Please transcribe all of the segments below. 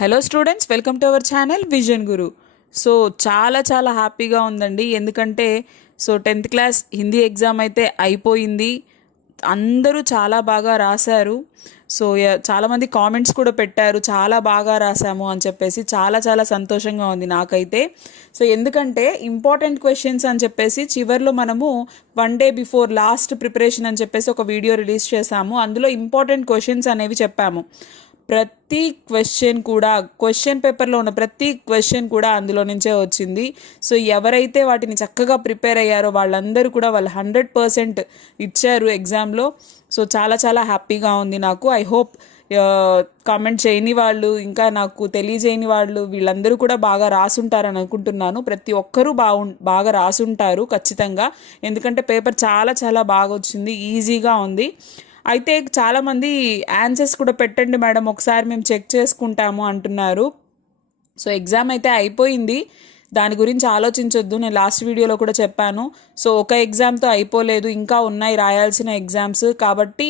Hello students, welcome to our channel vision Guru. So చాలా హ్యాపీగా ఉందండి. ఎందుకంటే 10th క్లాస్ హిందీ ఎగ్జామ్ అయితే అయిపోయింది. అందరూ చాలా బాగా రాశారు. చాలామంది కామెంట్స్ కూడా పెట్టారు, చాలా బాగా రాసాము అని చెప్పేసి. చాలా సంతోషంగా ఉంది నాకైతే. ఎందుకంటే ఇంపార్టెంట్ క్వశ్చన్స్ అని చెప్పేసి చివర్లో మనము 1 డే బిఫోర్ లాస్ట్ ప్రిపరేషన్ అని చెప్పేసి ఒక వీడియో రిలీజ్ చేశాము. అందులో ఇంపార్టెంట్ క్వశ్చన్స్ అనేవి చెప్పాము. ప్రతి క్వశ్చన్ కూడా, క్వశ్చన్ పేపర్లో ఉన్న ప్రతి క్వశ్చన్ కూడా అందులో నుంచే వచ్చింది. ఎవరైతే వాటిని చక్కగా ప్రిపేర్ అయ్యారో వాళ్ళందరూ కూడా వాళ్ళు 100% ఇచ్చారు ఎగ్జామ్లో. చాలా హ్యాపీగా ఉంది నాకు. ఐ హోప్ కామెంట్ చేయని వాళ్ళు, ఇంకా నాకు తెలియజేయని వాళ్ళు, వీళ్ళందరూ కూడా బాగా రాసుంటారని అనుకుంటున్నాను. ప్రతి ఒక్కరూ బాగా రాసుంటారు ఖచ్చితంగా. ఎందుకంటే పేపర్ చాలా బాగా వచ్చింది, ఈజీగా ఉంది. అయితే చాలామంది ఆన్సర్స్ కూడా పెట్టండి మేడం, ఒకసారి మేము చెక్ చేసుకుంటాము అంటున్నారు. ఎగ్జామ్ అయితే అయిపోయింది, దాని గురించి ఆలోచించొద్దు. నేను లాస్ట్ వీడియోలో కూడా చెప్పాను. ఒక ఎగ్జామ్తో అయిపోలేదు, ఇంకా ఉన్నాయి రాయాల్సిన ఎగ్జామ్స్. కాబట్టి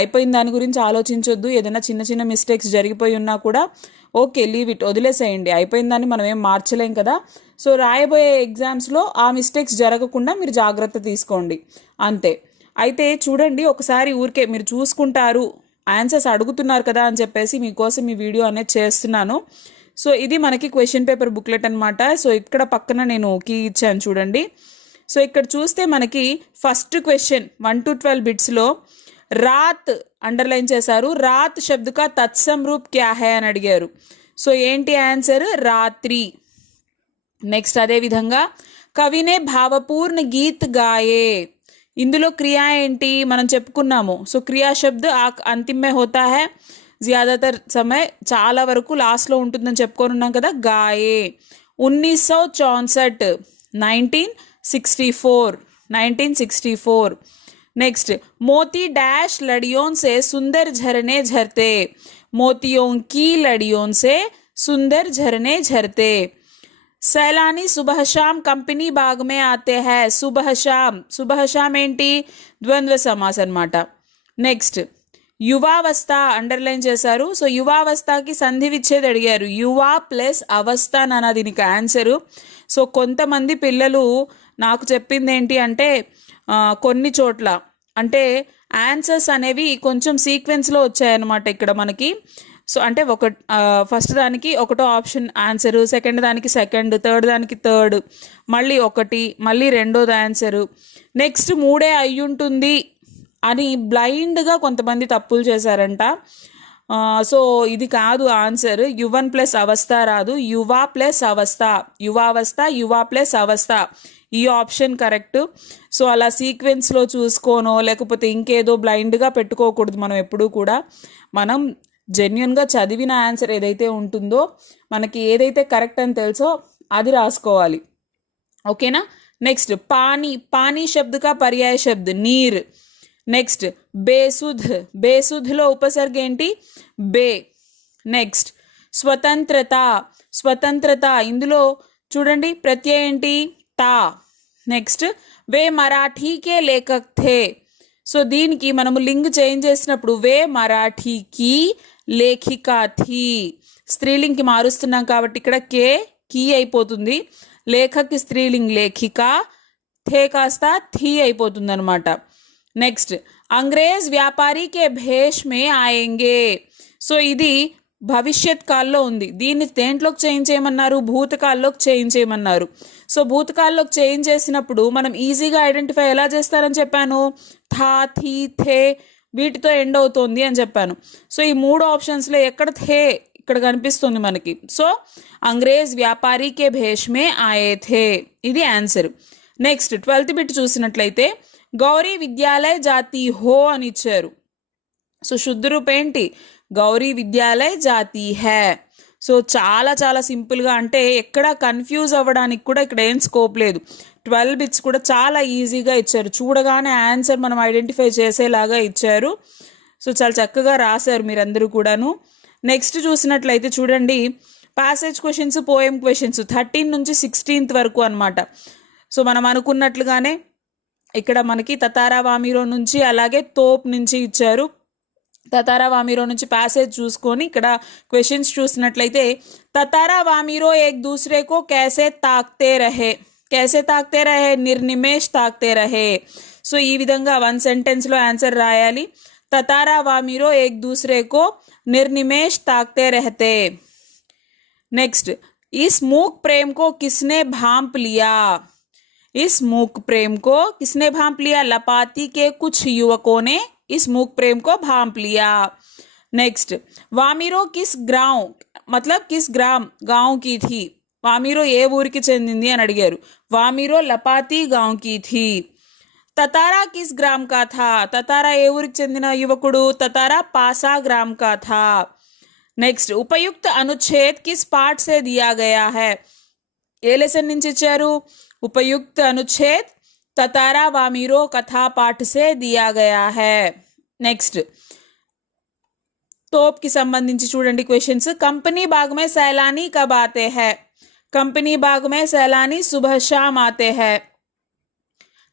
అయిపోయిన దాని గురించి ఆలోచించొద్దు. ఏదైనా చిన్న మిస్టేక్స్ జరిగిపోయి ఉన్నా కూడా ఓకే, లీవ్ ఇట్, వదిలేసేయండి. అయిపోయిన దాన్ని మనం ఏం మార్చలేం కదా. రాయబోయే ఎగ్జామ్స్లో ఆ మిస్టేక్స్ జరగకుండా మీరు జాగ్రత్త తీసుకోండి, అంతే. అయితే చూడండి, ఒకసారి ఊరికే మీరు చూసుకుంటారు, ఆన్సర్స్ అడుగుతున్నారు కదా అని చెప్పేసి మీకోసం ఈ వీడియో అనేది చేస్తున్నాను. ఇది మనకి క్వశ్చన్ పేపర్ బుక్లెట్ అనమాట. ఇక్కడ పక్కన నేను కీ ఇచ్చాను చూడండి. ఇక్కడ చూస్తే మనకి ఫస్ట్ క్వశ్చన్ 1 to 12 బిట్స్లో రాత్ అండర్లైన్ చేశారు. రాత్ శబ్ద కా తత్సమ్ రూప్ క్యా హై అని అడిగారు. ఏంటి ఆన్సర్? రాత్రి. నెక్స్ట్ అదేవిధంగా కవినే భావపూర్ణ గీత్ గాయే, ఇందులో క్రియా ఏంటి మనం చెప్పుకున్నాము. క్రియా శబ్ద అంతిమ మే హోతా హై, జ్యాదాతర్ సమయ చాలా వరకు లాస్ట్లో ఉంటుందని చెప్పుకొని ఉన్నాం కదా. గాయే 1964, 1964. నెక్స్ట్ మోతీ డాష్ లడియోన్ సే సుందర్ झरने झरते, మోతియోं की लड़ियों से सुंदर झरने झरते. सैलानी सुबह शाम कंपनी बाग में आते हैं. सुबह शाम ఏంటి? ద్వంద్వ సమాస్ అన్నమాట. నెక్స్ట్ యువావస్థ అండర్లైన్ చేశారు. యువావస్థకి సంధి విచ్ఛేదం అడిగారు. యువా ప్లస్ అవస్థ అన్న దీనికి ఆన్సరు. కొంతమంది పిల్లలు నాకు చెప్పింది ఏంటి అంటే, కొన్ని చోట్ల అంటే ఆన్సర్స్ అనేవి కొంచెం సీక్వెన్స్లో వచ్చాయన్నమాట ఇక్కడ మనకి. అంటే ఫస్ట్ దానికి ఒకటో ఆప్షన్ ఆన్సరు, సెకండ్ దానికి సెకండ్, థర్డ్ దానికి థర్డ్, మళ్ళీ ఒకటి, మళ్ళీ రెండోది ఆన్సరు, నెక్స్ట్ 3 అయ్యుంటుంది అని బ్లైండ్గా కొంతమంది తప్పులు చేశారంట. ఇది కాదు ఆన్సర్. యువన్ ప్లస్ అవస్థ రాదు, యువా ప్లస్ అవస్థ, యువావస్థ, యువా ప్లస్ అవస్థ, ఈ ఆప్షన్ కరెక్ట్. అలా సీక్వెన్స్లో చూసుకోనో లేకపోతే ఇంకేదో బ్లైండ్గా పెట్టుకోకూడదు. మనం ఎప్పుడూ కూడా మనం జెన్యున్గా చదివిన ఆన్సర్ ఏదైతే ఉంటుందో, మనకి ఏదైతే కరెక్ట్ అని తెలుసో అది రాసుకోవాలి, ఓకేనా. నెక్స్ట్ పానీ శబ్ద కా పర్యాయ శబ్ద నీర్. నెక్స్ట్ బేసుధ్లో ఉపసర్గ ఏంటి? బే. నెక్స్ట్ స్వతంత్రత, ఇందులో చూడండి ప్రత్యయం ఏంటి? తా. నెక్స్ట్ వే మరాఠీకే లేఖక్ థే. దీనికి మనము లింగ్ చేంజ్ చేసినప్పుడు వే మరాఠీకి లేఖికా థీ, స్త్రీలింగ్కి మారుస్తున్నాం కాబట్టి ఇక్కడ కీ అయిపోతుంది. లేఖకి స్త్రీలింగ్ లేఖిక, థే కాస్త థీ అయిపోతుంది అనమాట. నెక్స్ట్ అంగ్రేజ్ వ్యాపారి కే భేష్ మే ఆయేంగే. ఇది భవిష్యత్ కాల్లో ఉంది. దీన్ని దేంట్లోకి చేంజ్ చేయమన్నారు? భూతకాల్లోకి చేంజ్ చేయమన్నారు. భూతకాల్లోకి చేంజ్ చేసినప్పుడు మనం ఈజీగా ఐడెంటిఫై ఎలా చేస్తారని చెప్పాను? థా, థీ, థే వీటితో ఎండ్ అవుతుంది అని చెప్పాను. ఈ 3 ఆప్షన్స్లో ఎక్కడ థే ఇక్కడ కనిపిస్తుంది మనకి. అంగ్రేజ్ వ్యాపారి కే భేష్ మే ఆయే థే, ఇది ఆన్సర్. నెక్స్ట్ 12th బిట్ చూసినట్లయితే గౌరీ విద్యాలయ జాతి హో అని ఇచ్చారు. శుద్ధ రూప ఏంటి? గౌరీ విద్యాలయ జాతి హై. చాలా సింపుల్గా, అంటే ఎక్కడ కన్ఫ్యూజ్ అవ్వడానికి కూడా ఇక్కడ ఏం స్కోప్ లేదు. 12 బిట్స్ కూడా చాలా ఈజీగా ఇచ్చారు. చూడగానే ఆన్సర్ మనం ఐడెంటిఫై చేసేలాగా ఇచ్చారు. చాలా చక్కగా రాశారు మీరందరూ కూడాను. నెక్స్ట్ చూసినట్లయితే చూడండి, ప్యాసేజ్ క్వశ్చన్స్, పోయం క్వశ్చన్స్ 13 నుంచి 16th వరకు అనమాట. మనం అనుకున్నట్లుగానే ఇక్కడ మనకి తతారా వామిరో నుంచి అలాగే తోప్ నుంచి ఇచ్చారు. తతారా వామీరో నుంచి ప్యాసేజ్ చూసుకొని ఇక్కడ క్వశ్చన్స్ చూసినట్లయితే తతారా వామీరో ఏక్ దూసరే కో कैसे ताकते रहे निर्निमेष ताकते रहे. సో ఈ విధంగా వన్ సెంటెన్స్లో ఆన్సర్ రాయాలి. తతారా వామీరో ఏక్ దూసరే కో निर्निमेष ताकते रहते. नेक्स्ट, इस मूक प्रेम को किसने भांप लिया. इस मूक प्रेम को किसने भांप लिया. लपाती के कुछ युवकों ने इस मूक प्रेम को भांप लिया. नेक्स्ट, वामीरो किस ग्राम मतलब किस गांव की थी. वामीरो ఏ ఊరికి చెందింది అని అడిగారు. వామీరో లపాతి గాంవ్ की थी. ततारा किस ग्राम का था. ततारा ఏ ఊరికి చెందిన యువకుడు. ततारा पासा ग्राम का था. नेक्स्ट, उपयुक्त अनुच्छेद किस पाठ से दिया गया है. ఏ లెసన్ నుంచి ఇచ్చారు. उपयुक्त अनुच्छेद ततारा वामीरो कथा पाठ से दिया गया है. नेक्स्ट, तोप की संबंधी చూడండి क्वेश्चंस. कंपनी बाग में सैलानी कब आते हैं. कंपनी बाग में सैलानी सुबह शाम आते हैं.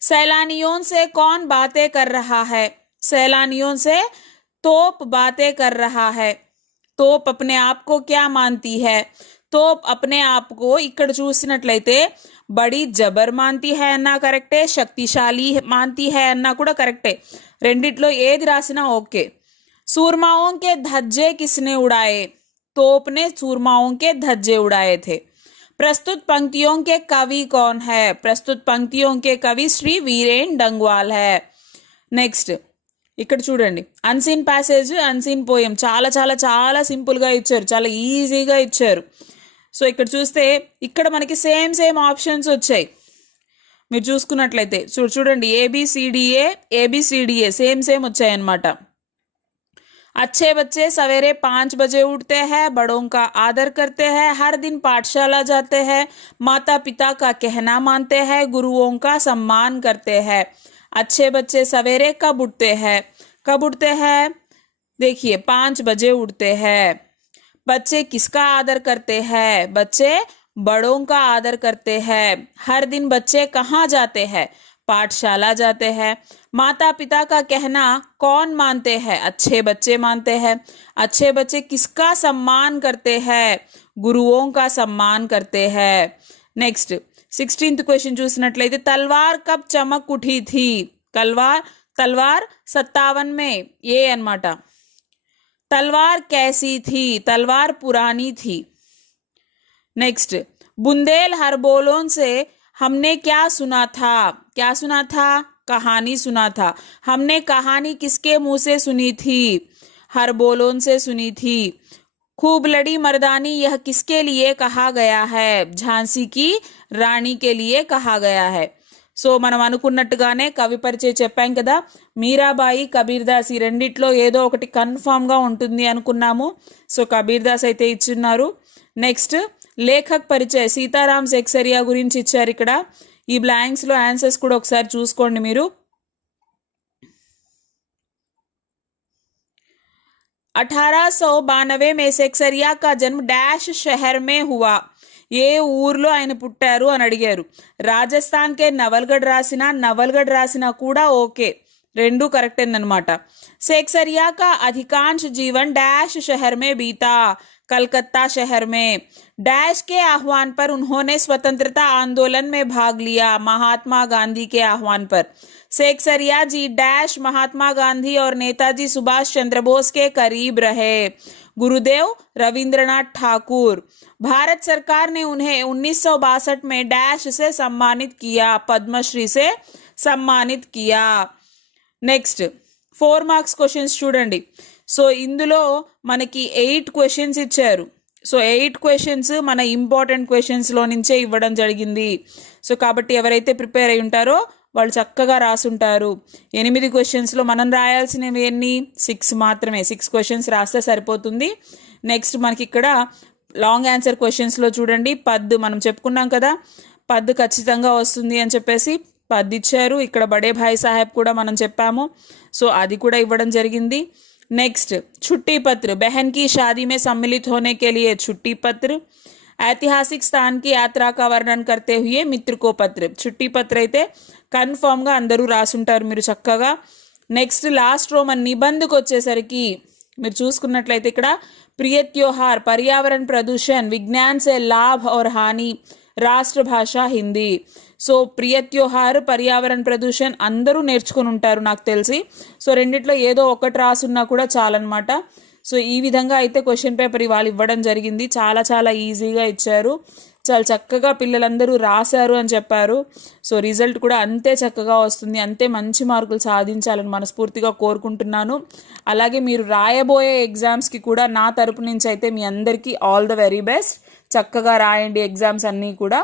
सैलानियों से कौन बातें कर रहा है. सैलानियों से तोप बातें कर रहा है. तोप अपने आप को क्या मानती है. तोप अपने आप को ఇక్కడ చూసినట్లయితే బड़ी జబర్ మాంతి హై అన్నా కరెక్టే, శక్తిశాలి మాంతి హై అన్నా కూడా కరెక్టే. రెండిట్లో ఏది రాసినా ఓకే. सूरमाओं के धज्जे किसने उड़ाए. तोप ने सूरमाओं के धज्जे उड़ाए थे. प्रस्तुत पंक्तियों के कवि कौन है. प्रस्तुत पंक्तियों के कवि श्री वीरेन डंगवाल है. నెక్స్ట్, ఇక్కడ చూడండి అన్సీన్ ప్యాసేజ్ అన్సీన్ పోయం చాలా చాలా చాలా సింపుల్గా ఇచ్చారు, చాలా ఈజీగా ఇచ్చారు. సో ఇక్కడ చూస్తే ఇక్కడ మనకి సేమ్ ఆప్షన్స్ వచ్చాయి. మీరు చూసుకున్నట్లయితే చూడండి ఏబిసిడిఏ సేమ్ వచ్చాయన్నమాట. अच्छे बच्चे सवेरे 5 बजे उठते हैं, बड़ों का आदर करते हैं, हर दिन पाठशाला जाते हैं, माता पिता का कहना मानते हैं, गुरुओं का सम्मान करते हैं. अच्छे बच्चे सवेरे कब उठते हैं. देखिए 5 बजे उठते हैं. बच्चे किसका आदर करते हैं. बच्चे बड़ों का आदर करते हैं. हर दिन बच्चे कहाँ जाते हैं. पाठशाला जाते हैं. माता पिता का कहना कौन मानते हैं. अच्छे बच्चे मानते हैं. अच्छे बच्चे किसका सम्मान करते हैं. गुरुओं का सम्मान करते हैं. नेक्स्ट 16th क्वेश्चन చూసినట్లయితే तलवार कब चमक उठी थी. तलवार 57 में ये అన్నమాట. तलवार कैसी थी. तलवार पुरानी थी. नेक्स्ट, बुंदेल हरबोलों से हमने क्या सुना था. कहानी सुना था. हमने कहानी किसके मुंह से सुनी थी. हरबोलों से सुनी थी. खूब लड़ी मर्दानी यह किसके लिए कहा गया है. झांसी की रानी के लिए कहा गया है. సో మనం అనుకున్నట్టుగానే కవి పరిచయం చెప్పాం కదా. మీరాబాయి కబీర్ దాస్ ఈ రెండిట్లో ఏదో ఒకటి కన్ఫామ్గా ఉంటుంది అనుకున్నాము. సో కబీర్ దాస్ అయితే ఇచ్చున్నారు. నెక్స్ట్, లేఖక్ పరిచయ్ సీతారాం సెక్సరియా గురించి ఇచ్చారు. ఇక్కడ ఈ బ్లాంక్స్లో ఆన్సర్స్ కూడా ఒకసారి చూసుకోండి మీరు. 1892 में सेक्सरिया का जन्म डैश शहर में हुआ. ఏ ఊర్లో ఆయన పుట్టారు అని అడిగారు. రాజస్థాన్ కే నవల్గఢ్ రాసినా కూడా ఓకే, రెండు కరెక్ట్ అన్నమాట. सेक्सरिया का अधिकांश जीवन डैश शहर में बीता. कलकत्ता शहर में. डैश के आह्वान पर उन्होंने स्वतंत्रता आंदोलन में भाग लिया. महात्मा गांधी के आह्वान पर. सेक्सरिया जी डैश महात्मा गांधी और नेताजी सुभाष चंद्र बोस के करीब रहे. गुरुदेव रविंद्रनाथ ठाकुर. भारत सरकार ने उन्हें 1962 में डैश से सम्मानित किया. पद्मश्री से सम्मानित किया. నెక్స్ట్ 4 మార్క్స్ క్వశ్చన్స్ చూడండి. సో ఇందులో మనకి 8 క్వశ్చన్స్ ఇచ్చారు. సో 8 క్వశ్చన్స్ మన ఇంపార్టెంట్ క్వశ్చన్స్లో నుంచే ఇవ్వడం జరిగింది. సో కాబట్టి ఎవరైతే ప్రిపేర్ అయి ఉంటారో వాళ్ళు చక్కగా రాసుంటారు. 8 క్వశ్చన్స్లో మనం రాయాల్సినవి ఎన్ని 6 మాత్రమే. 6 క్వశ్చన్స్ రాస్తే సరిపోతుంది. నెక్స్ట్ మనకి ఇక్కడ లాంగ్ ఆన్సర్ క్వశ్చన్స్లో చూడండి పద్ మనం చెప్పుకున్నాం కదా, పద్ ఖచ్చితంగా వస్తుంది అని చెప్పేసి పద్ ఇచ్చారు. ఇక్కడ బడే భాయ్ సాహెబ్ కూడా మనం చెప్పాము. సో అది కూడా ఇవ్వడం జరిగింది. नेक्स्ट, छुट्टी पत्र. बहन की शादी में सम्मिलित होने के लिए छुट्टी पत्र. ऐतिहासिक स्थान की यात्रा का वर्णन करते हुए मित्र को पत्र. छुट्टी पत्र అయితే కన్ఫర్మ్గా అందరూ రాసుంటారు మీరు చక్కగా. నెక్స్ట్ లాస్ట్ రోమన్ నిబంధకు వచ్చేసరికి మీరు చూసుకున్నట్లయితే ఇక్కడ ప్రియ త్యోహార్, పర్యావరణ ప్రదూషణ్, విజ్ఞాన్ సే లాభ్ और హాని, రాష్ట్ర భాష హిందీ. సో ప్రియ త్యోహార్, పర్యావరణ ప్రదూషణ్ అందరూ నేర్చుకుని ఉంటారు నాకు తెలిసి. సో రెండిట్లో ఏదో ఒకటి రాసున్నా కూడా చాలన్నమాట. సో ఈ విధంగా అయితే క్వశ్చన్ పేపర్ ఇవాళ ఇవ్వడం జరిగింది. చాలా చాలా ఈజీగా ఇచ్చారు, చాలా చక్కగా పిల్లలందరూ రాశారు అని చెప్పారు. సో రిజల్ట్ కూడా అంతే చక్కగా వస్తుంది, అంతే మంచి మార్కులు సాధించాలని మనస్ఫూర్తిగా కోరుకుంటున్నాను. అలాగే మీరు రాయబోయే ఎగ్జామ్స్కి కూడా నా తరపు నుంచి అయితే మీ అందరికీ ఆల్ ద వెరీ బెస్ట్. చక్కగా రాయండి ఎగ్జామ్స్ అన్నీ కూడా.